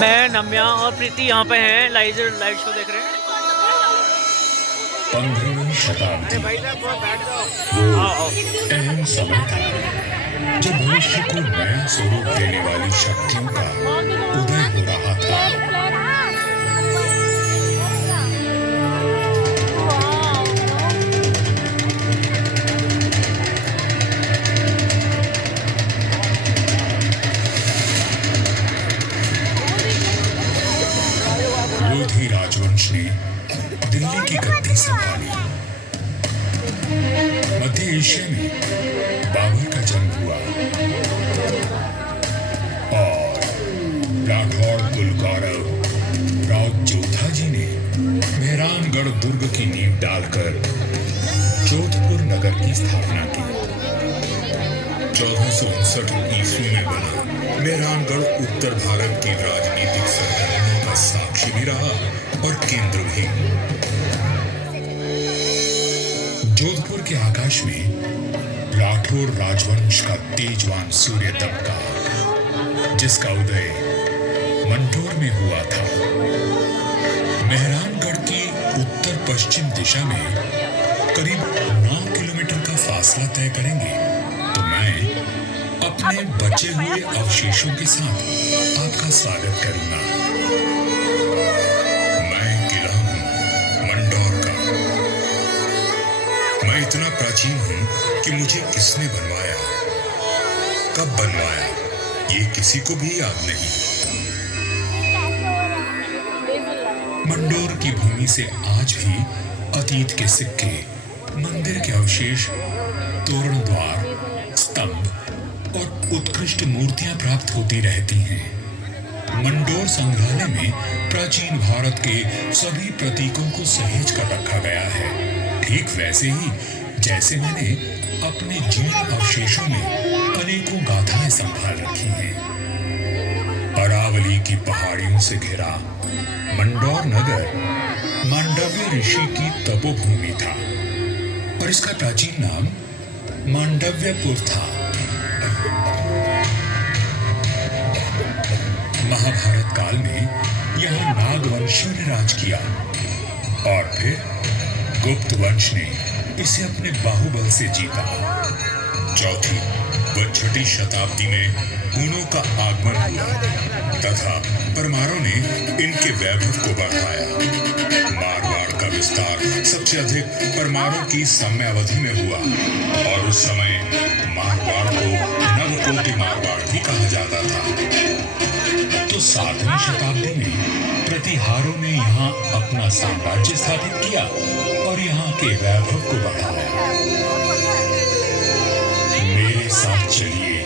मैं, नम्या और प्रीति यहाँ पे हैं, लाइव शो देख रहे हैं। 15वीं शताब्दी वो आओ आओ। अहम समय था जब भविष्य को नया स्वरूप देने वाली शक्तियों का उदय हो रहा था। लोधी राजवंश ने दिल्ली की गद्दी संभाली। मध्य एशिया में बाबर का जन्म हुआ और राठौड़ कुलगौरव राव जोधा जी ने मेहरानगढ़ दुर्ग की नींव डालकर जोधपुर नगर की स्थापना की। 1459 ईस्वी में बना मेहरानगढ़ उत्तर भारत की राजनीतिक सरगर्मियों का साक्षी भी रहा और केंद्र भी। जोधपुर के आकाश में राठौर राजवंश का तेजवान सूर्य दमका, जिसका उदय मंडोर में हुआ था। मेहरानगढ़ की उत्तर पश्चिम दिशा में करीब 9 किलोमीटर का फासला तय करेंगे तो मैं अपने बचे हुए अवशेषों के साथ आपका स्वागत करूंगा। मैं किला हूं मंडोर का। मैं इतना प्राचीन हूं कि मुझे किसने बनवाया, कब बनवाया, ये किसी को भी याद नहीं। मंडोर की भूमि से आज भी अतीत के सिक्के, मंदिर के अवशेष, तोरण द्वार, स्तंभ और उत्कृष्ट मूर्तियां प्राप्त होती रहती हैं। मंडोर संग्रहालय में प्राचीन भारत के सभी प्रतीकों को सहेज कर रखा गया है, ठीक वैसे ही जैसे मैंने अपने जीर्ण अवशेषों में अनेकों गाथाएं संभाल रखी हैं। अरावली की पहाड़ियों से घिरा मंडोर नगर मांडव्य ऋषि की तपोभूमि था और इसका प्राचीन नाम मांडव्यपुर था। महाभारत काल में यहाँ नागवंशियों ने राज किया और फिर गुप्त वंश ने इसे अपने बाहुबल से जीता। चौथी व छठी शताब्दी में हूनों का आगमन हुआ तथा परमारों ने इनके वैभव को बढ़ाया। मारवाड़ का विस्तार सबसे अधिक परमारों की समयावधि में हुआ और उस समय मारवाड़ को नवकोटि मारवाड़ भी कहा जाता था। तो 7वीं शताब्दी में प्रतिहारों ने यहाँ अपना साम्राज्य स्थापित किया और यहाँ के वैभव को बढ़ाया। मेरे साथ चलिए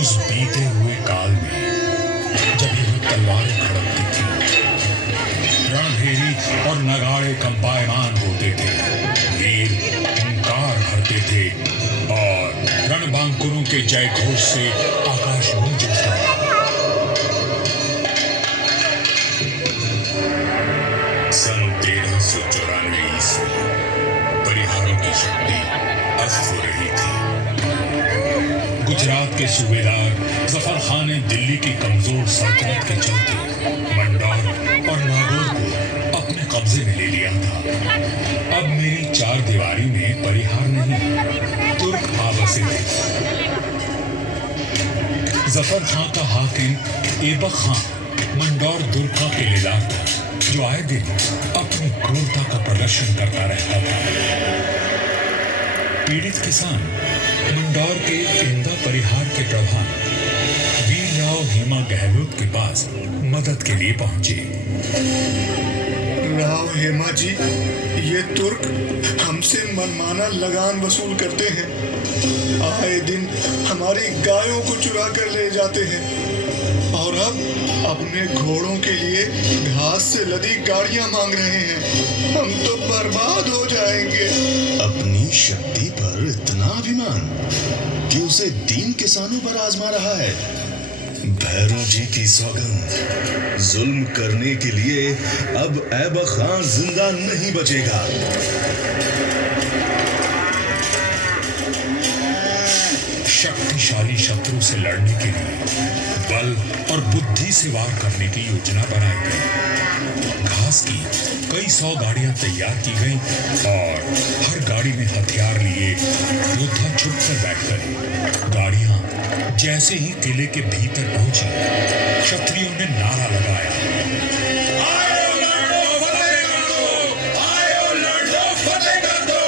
उस बीते हुए काल में जब यहाँ तलवारें खड़कती थी, रणभेरी और नगाड़े कंपायमान होते थे, वीर हुंकार भरते थे और रणबांकुरों के जय घोष से आकाश गूंज उठता था। सन 1394 ईस्वी परिहारों की शक्ति अस्त हो रही थी। गुजरात के सूबेदार जफर खान ने दिल्ली की कमजोर सल्तनत के चलते मंडोर और नागौर को अपने कब्जे में ले लिया था। अब मेरी चार दीवारी में परिहार नहीं, तुर्क आवासे थे। जफर खान का हाकिम ऐबक खान मंडोर दुर्ग का किलेदार था, जो आए दिन अपनी क्रूरता का प्रदर्शन करता रहता था। पीड़ित किसान मंडोर के इंदा परिहार के प्रधान वीरराव हेमा गहलोत के पास मदद के लिए पहुंचे। राव हेमा जी, ये तुर्क हमसे मनमाना लगान वसूल करते हैं। आए दिन हमारी गायों को चुरा कर ले जाते हैं और अब अपने घोड़ों के लिए घास से लदी गाड़ियां मांग रहे हैं। हम तो बर्बाद हो जाएंगे। अपनी शक्ति पर इतना अभिमान कि उसे 3 किसानों पर आजमा रहा है। भैरू जी की सौगंध, जुल्म करने के लिए अब ऐबक खान जिंदा नहीं बचेगा। शक्ति शक्तिशाली शत्रु से लड़ने के लिए बल और बुद्धि से वार करने की योजना बनाई गई। घास की कई 100 गाड़ियां तैयार की गईं और हर गाड़ी में हथियार लिए योद्धा छुप कर बैठ गए। गाड़ियां जैसे ही किले के भीतर पहुंची, क्षत्रियों ने नारा लगाया, आयो लड़ो फतेह कर दो, आयो लड़ो फतेह कर दो।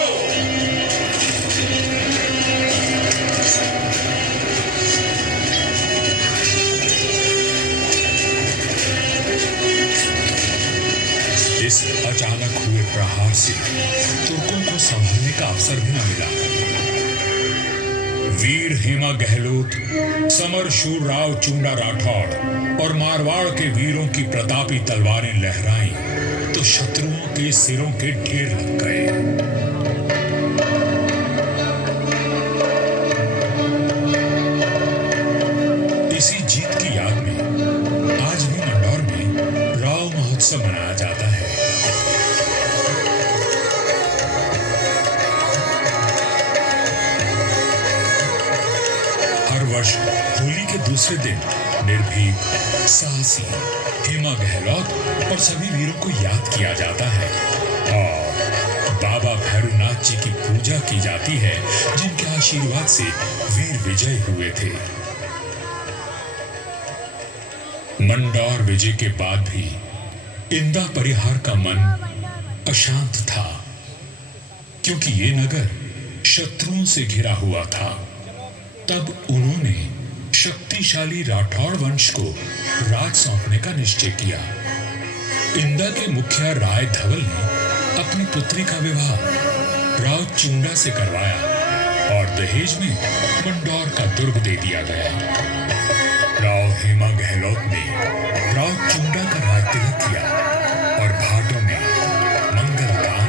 इस अचानक हुए प्रहार से तुर्कों को संभलने का अवसर भी न मिला। वीर हेमा गहलोत, समर शूर राव चुंडा राठौड़ और मारवाड़ के वीरों की प्रतापी तलवारें लहराईं तो शत्रुओं के सिरों के ढेर लग गए। इसी जीत की याद में आज भी मंदौर में राव महोत्सव मनाया जाता है। हर वर्ष होली के दूसरे दिन निर्भीक, साहसी हेमा गहलोत और सभी वीरों को याद किया जाता है और बाबा भैरवनाथ जी की पूजा की जाती है, जिनके आशीर्वाद से वीर विजय हुए थे। मंदौर विजय के बाद भी इंदा परिहार का मन अशांत था, क्योंकि ये नगर शत्रुओं से घिरा हुआ था। तब उन्होंने शक्तिशाली राठौड़ वंश को राज सौंपने का निश्चय किया। इंदा के मुखिया राय धवल ने अपनी पुत्री का विवाह राव चुंडा से करवाया और दहेज में मंदौर का दुर्ग दे दिया गया। राव हेमा गहलोत ने राव चुंडा का राज तिलक किया और भाटों में मंगल गान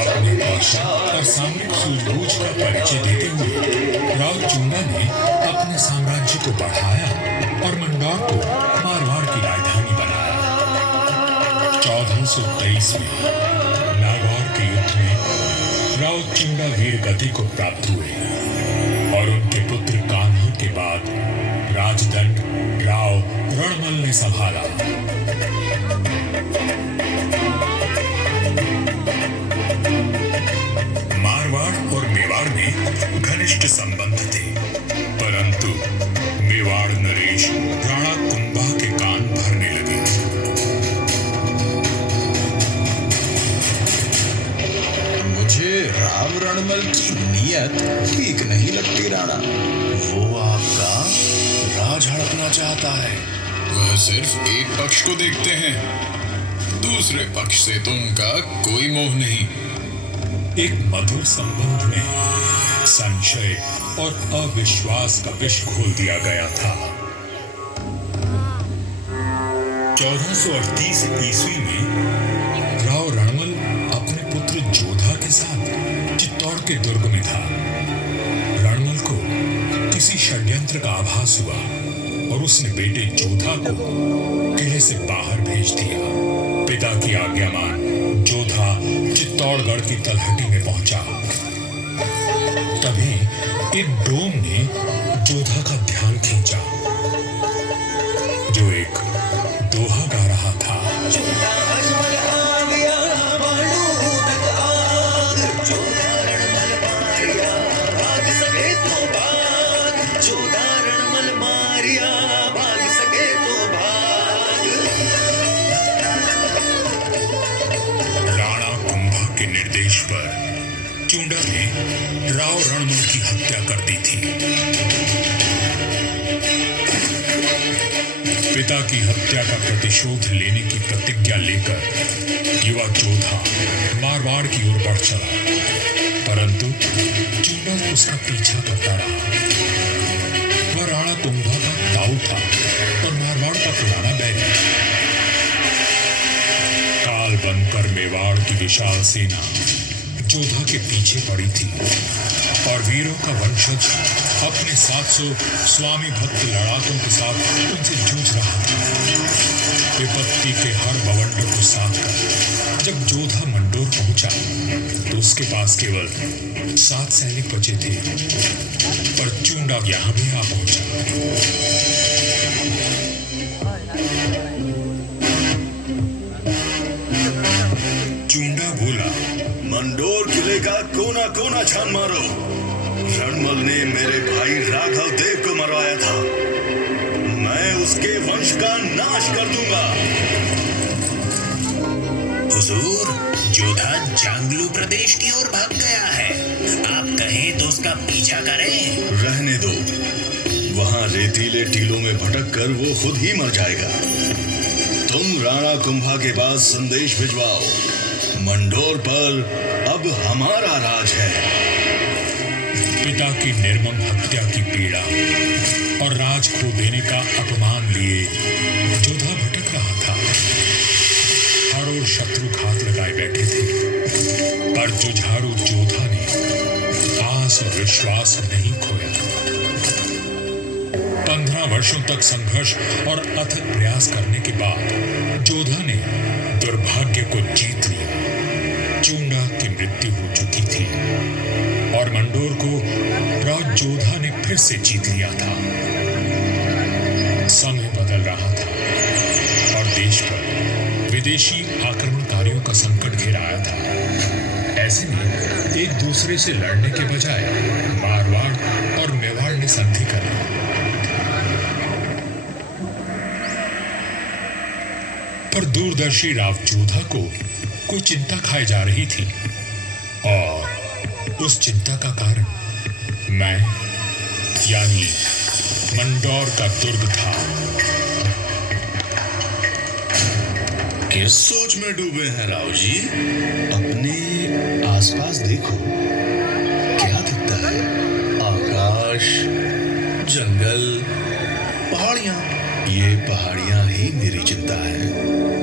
अपनी भाषा और सामरिक सूझबूझ का परिचय देते हुए राव चुंडा ने अपने साम्राज्य को बढ़ाया और मंदौर को मारवाड़ की राजधानी बनाया। 1423 में नागौर के युद्ध में राव चुंडा वीर गति को प्राप्त हुए और उनके पुत्र कान्हा के बाद राजदंड राव रणमल ने संभाला। मारवाड़ और मेवाड़ में घनिष्ठ संबंध थे, परंतु मेवाड़ नरेश राणा कुंभा के कान भरने लगे। मुझे राव रणमल की नीयत ठीक नहीं लगती राणा। वो आपका राज हड़पना चाहता है। वह सिर्फ एक पक्ष को देखते हैं, दूसरे पक्ष से तो उनका कोई मोह नहीं। एक मधुर संबंध में संशय और अविश्वास का विष घोल दिया गया था। 1438 ईस्वी में राव रणमल अपने पुत्र जोधा के साथ चित्तौड़ के दुर्ग में था। रणमल को किसी षड्यंत्र का आभास हुआ और उसने बेटे जोधा को किले से बाहर भेज दिया। पिता की आज्ञा मान जोधा चित्तौड़गढ़ की तलहटी में पहुंचा। तभी एक डोम ने जोधा का ध्यान खींचा, जो एक दोहा गा रहा था। निर्देश पर चुंडा ने राव रणमल की हत्या कर दी थी। पिता की हत्या का प्रतिशोध लेने की प्रतिज्ञा लेकर युवा जोधा मारवाड़ की ओर बढ़ चला, परंतु चुंडा उसका पीछा करता रहा। वह राणा कुंभा का ताऊ था और मारवाड़ का पुराना बैरी। काल बनकर मेवाड़ की विशाल सेना जोधा के पीछे पड़ी थी और वीरों का वंशज अपने 700 स्वामी भक्त लड़ाकों के साथ उनसे जूझ रहा था। विपत्ति के हर बवंडर को साथ कर जब जोधा मंडोर पहुंचा तो उसके पास केवल 7 सैनिक बचे थे, पर चूंडा यहां भी आ पहुंचा। चूंडा बोला, मंडोर किले का कोना कोना छान मारो। रणमल ने मेरे भाई राघव देव को मरवाया था, मैं उसके वंश का नाश कर दूंगा। हुजूर, जोधा जांगलू प्रदेश की ओर भाग गया है, आप कहें तो उसका पीछा करें। रहने दो, वहां रेतीले टीलों में भटक कर वो खुद ही मर जाएगा। तुम राणा कुंभा के पास संदेश भिजवाओ, मंडोर पर अब हमारा राज है। पिता की निर्मम हत्या की पीड़ा और राज खो देने का अपमान लिए जोधा भटक रहा था। हर ओर शत्रु घात लगाए बैठे थे, पर जुझारू जोधा ने आस और विश्वास नहीं खोया। 15 वर्षों तक संघर्ष और अथक प्रयास करने के बाद जोधा ने दुर्भाग्य को जीत लिया। चूंडा की मृत्यु हो चुकी थी और मंडोर को राज जोधा ने फिर से जीत लिया था। समय बदल रहा था और देश पर विदेशी आक्रमणकारियों का संकट घेराया था। ऐसे में एक दूसरे से लड़ने के बजाय मारवाड़ और मेवाड़ ने संधि कर ली। पर दूरदर्शी राव जोधा को कोई चिंता खाए जा रही थी और उस चिंता का कारण मैं यानी मंडोर का दुर्ग था। किस सोच में डूबे हैं राव जी? अपने आसपास देखो, क्या दिखता है? आकाश, जंगल, पहाड़ियां। ये पहाड़ियां ही मेरी चिंता है।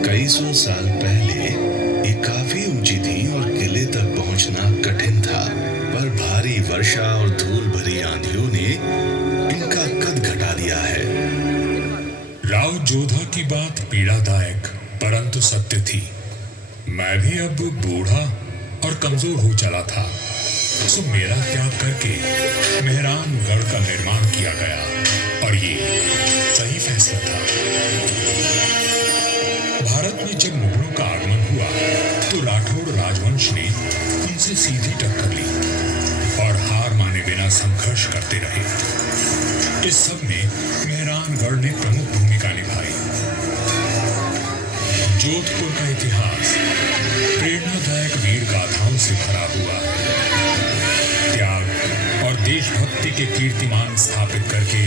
कई सौ साल पहले ये काफी ऊंची थी और किले तक पहुंचना कठिन था, पर भारी वर्षा और धूल भरी आंधियों ने इनका कद घटा दिया है। राव जोधा की बात पीड़ादायक परंतु सत्य थी। मैं भी अब बूढ़ा और कमजोर हो चला था, सो मेरा त्याग करके मेहरानगढ़ का निर्माण किया गया और ये सही फैसला था। भारत में जब मुगलों का आगमन हुआ तो राठौड़ राजवंश ने उनसे सीधी टक्कर ली और हार माने बिना संघर्ष करते रहे। इस सब में मेहरानगढ़ ने प्रमुख भूमिका निभाई। जोधपुर का इतिहास प्रेरणादायक वीर गाथाओं से भरा हुआ है। त्याग और देशभक्ति के कीर्तिमान स्थापित करके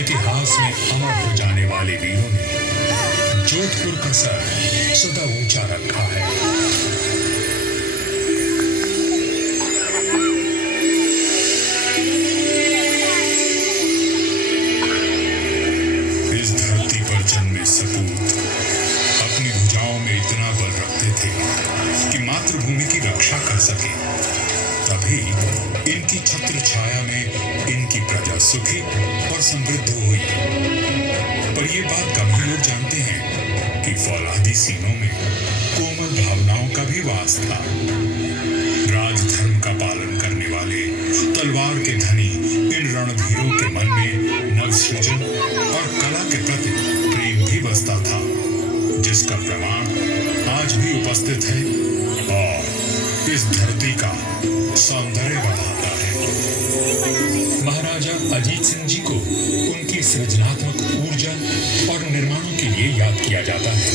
इतिहास में अमर हो जाने वाले वीरों ने जोधपुर का सर सदा ऊंचा रखा है। इस धरती पर जन्मे सपूत अपनी भुजाओं में इतना बल रखते थे कि मातृभूमि की रक्षा कर सके। तभी इनकी छत्र छाया में इनकी प्रजा सुखी और समृद्ध हुई। पर ये बात कम ही लोग जानते हैं कि फौलादी सीनों में कोमल भावनाओं का भी वास था। राजधर्म का पालन करने वाले तलवार के धनी इन रणधीरों के मन में नवसृजन और कला के प्रति प्रेम भी बसता था, जिसका प्रमाण आज भी उपस्थित है और इस धरती का सौंदर्य बढ़ाता है। महाराजा अजीत सिंह जी को उनकी सृजनात्मक ऊर्जा और निर्माणों के लिए याद किया जाता है।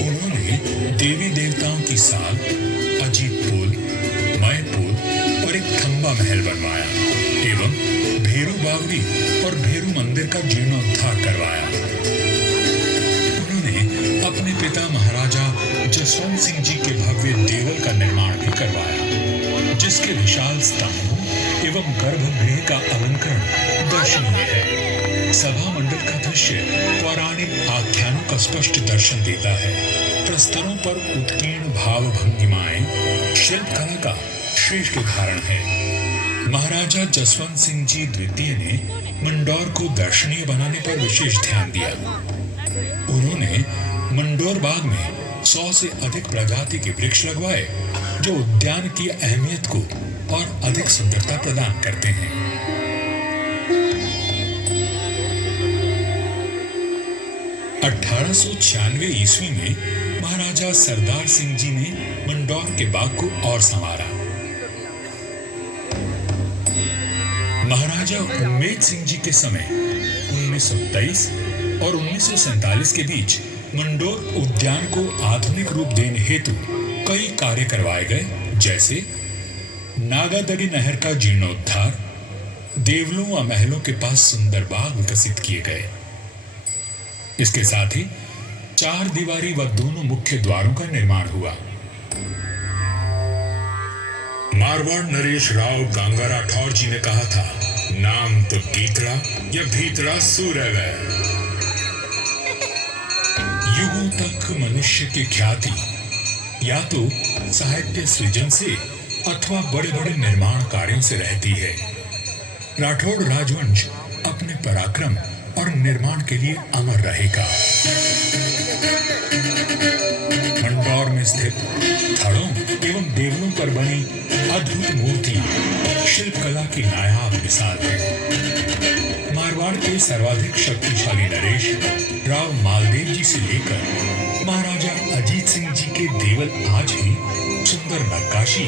उन्होंने देवी देवताओं की साल, अजीत पुल, मय पुल और एक खंबा महल बनवाया एवं भेरू बावड़ी और भेरू मंदिर का जीर्णोद्धार करवाया। उन्होंने अपने पिता महाराजा जसवंत सिंह जी के भव्य देवल का निर्माण भी करवाया, जिसके विशाल स्तंभों एवं गर्भगृह का अलंकरण दर्शनीय है। सभा मंडल का दृश्य पौराणिक आख्यानों का स्पष्ट दर्शन देता है। प्रस्तरों पर उत्कीर्ण भाव भंगिमाएं शिल्पकला का श्रेष्ठ उदाहरण है। महाराजा जसवंत सिंह जी द्वितीय ने मंडौर को दर्शनीय बनाने पर विशेष ध्यान दिया। उन्होंने मंडौर बाग में 100 से अधिक प्रजाति के वृक्ष लगवाए जो उद्यान की अहमियत को और अधिक सुंदरता प्रदान करते हैं। 1896 ईस्वी में महाराजा सरदार सिंह जी ने मंडौर के बाग को और संवारा। महाराजा उम्मेद सिंह जी के समय 1923 और 1947 के बीच मंडौर उद्यान को आधुनिक रूप देने हेतु कई कार्य करवाए गए, जैसे नागादरी नहर का जीर्णोद्धार, देवलों व महलों के पास सुंदर बाग विकसित किए गए। इसके साथ ही 4 दीवारी व दोनों मुख्य द्वारों का निर्माण हुआ। मारवाड़ नरेश राव गंगा राठौर जी ने कहा था, नाम तो भीतरा या भीतरा सो रह गए। युगों तक मनुष्य की ख्याति या तो साहित्य सृजन से अथवा बड़े बड़े निर्माण कार्यों से रहती है। राठौड़ राजवंश अपने पराक्रम और निर्माण के लिए अमर रहेगा। मंडौर में स्थित थड़ों एवं देवलों पर बनी अद्भुत मूर्ति शिल्पकला की नायाब मिसाल है। मारवाड़ के सर्वाधिक शक्तिशाली नरेश राव मालदेव जी से लेकर महाराजा अजीत सिंह जी के देवल आज भी सुंदर नक्काशी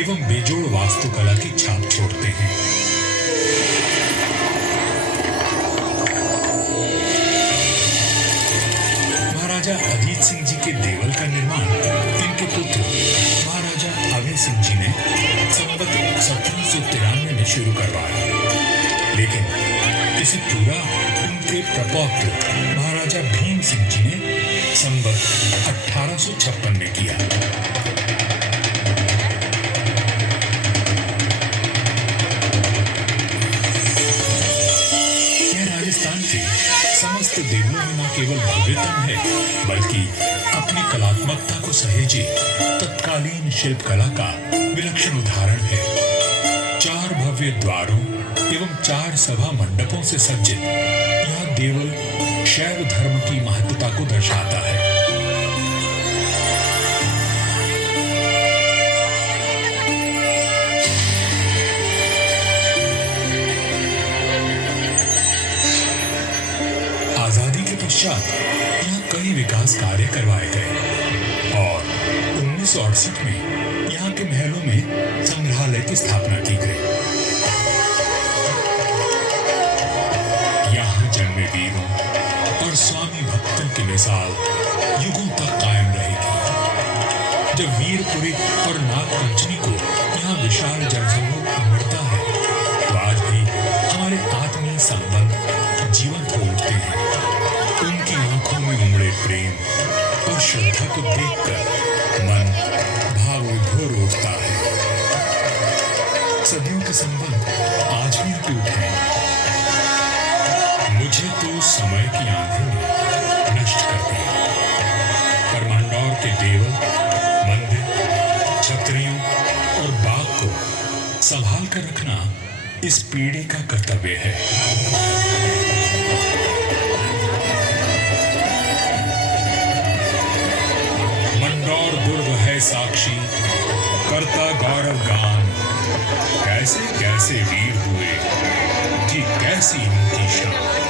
एवं बेजोड़ वास्तुकला की छाप छोड़ते हैं। महाराजा अजीत सिंह जी के देवल का निर्माण इनके पुत्र महाराजा अभय सिंह जी ने संवत 1793 में शुरू करवाया, लेकिन इसे पूरा उनके प्रपौत्र महाराजा भीम सिंह जी ने संवत 1856 में किया। राजस्थान के समस्त देवलों में न केवल भव्यतम है, बल्कि अपनी कलात्मकता को सहेजे तत्कालीन शिल्पकला का विलक्षण उदाहरण है। 4 भव्य द्वारों एवं 4 सभा मंडपों से सज्जित यह देवल शैव धर्म की महत्ता को दर्शाता है। आजादी के पश्चात यहाँ कई विकास कार्य करवाए गए और 1968 में यहाँ के महलों में संग्रहालय की स्थापना की गई। यहाँ जन्मे वीरों और स्वामी भक्तों की मिसाल युगों तक कायम रहेगी। जब वीरपुरी और नागपंचमी को यहाँ विशाल जनसमूह उमड़ता है, तो आज भी हमारे आत्मीय संबंध जीवंत हो उठते हैं। उनकी आंखों में उमड़े प्रेम और श्रद्धा को देखकर मन भाव विभोर उठता है। सदियों के संबंध आज भी अटूट हैं। मुझे तो समय की आंधी ने नष्ट कर दिया, पर मंडौर के देवल, मंदिर, छतरियों और बाग को संभाल कर रखना इस पीढ़ी का कर्तव्य है। मंडौर दुर्ग है साक्षी, करता गौरव गान, कैसे कैसे वीर हुए कि कैसी इनकी शान।